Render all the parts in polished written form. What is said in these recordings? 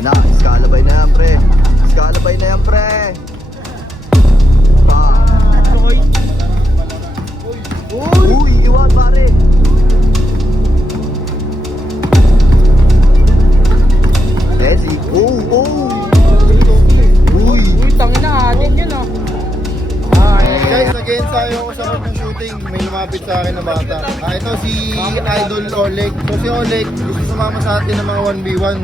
Ayun na, Scalabay na yan, pre. Scalabay na yan, pre. Uy, iwan, pare. Desi. Uy. Uy, tangin na, atin yun oh. Guys, again tayo ako sa court ng shooting. May lumapit sa akin na bata. Ito si Idol Oleg. So si Oleg, gusto sumama sa atin ng mga 1v1.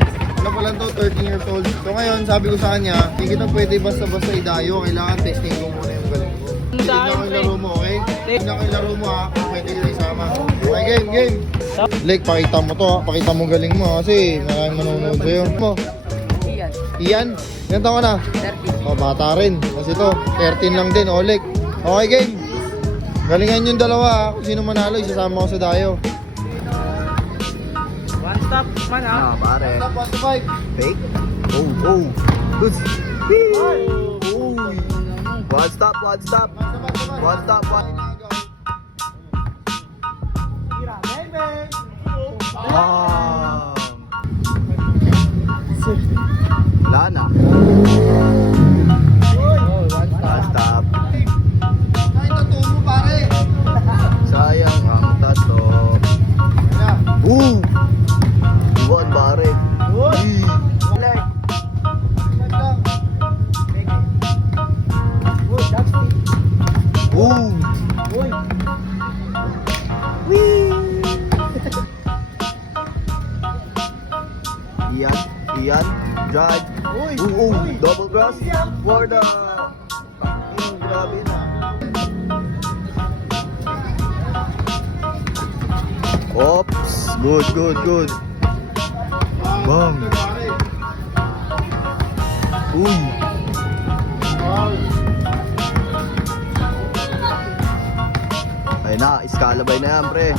Ano pa lang to, 13 years old. So ngayon, sabi ko sa kanya, hindi kita pwede basta-basta idayo. Kailangan testing ko muna yung galing ko. Tignan ko yung laro mo, okay? Tignan ko yung laro mo ha, kung pwede kita isama. Okay, game. Leg, pakita mo to ha. Pakita mo galing mo ha. Kasi maraming manonood sa'yo. Ian, ilan taon ka na? 30. Oh, bata rin. Kasi to, 13 lang din, Oleg. Okay, game. Galingan yung dalawa ha. Kung sino manalo, isasama ko sa dayo. One stop man ha. Ah, pare. 1 to 5. Fake. Oh. Good. Uy. One stop. One stop, one. Ah. Wala na. One stop. Sayang ang tato. Iwan, pare. Ian, drive. Double cross for the... grabe na. Oops, good. Bang. Uy. Ayun na, Scalabay na yan, pre.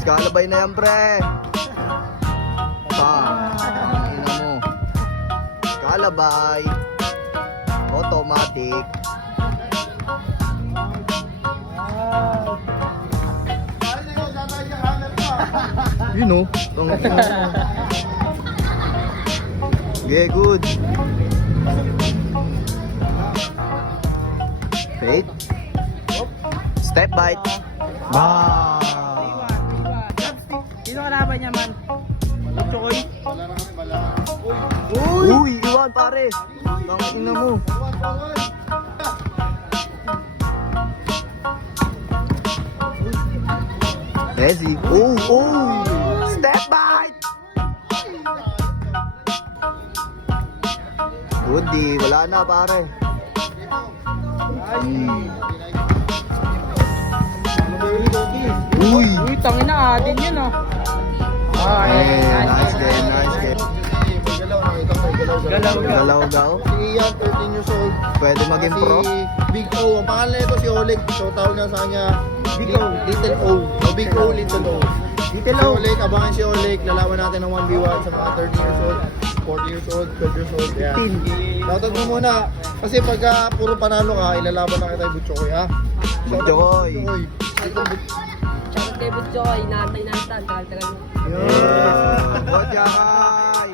Scalabay na yan, pre. Ina mo. Scalabay. Automatic. You know. Yeah, good. Wait. Step bite. Bah. Sino kalaban niya man? Chokoy. Uy, iwan, pare. Tangina mo. Desi. Step bite. Goody, wala na, pare. Uy, tangin na, atin yun oh. nice game. Galaw. Si Ian, 13 years old. Pwede maging pro. Si Big O. Ang pangalan nito si Oleg. So tawag na sa kanya Little O. Big O, Little O. Si Oleg, abangan si Oleg. Lalaban natin ng 1v1 sa mga 13 years old, 14 years old, 12 years old. Yan. Shoutout mo muna. Kasi pagka puro panalo ka, ilalaban na kita yung Butchokoy ha. Butchokoy. Shoutout kay Butchokoy, naantay, tagal-tagal mo. Yeah. Butchokoy.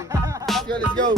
Let's go.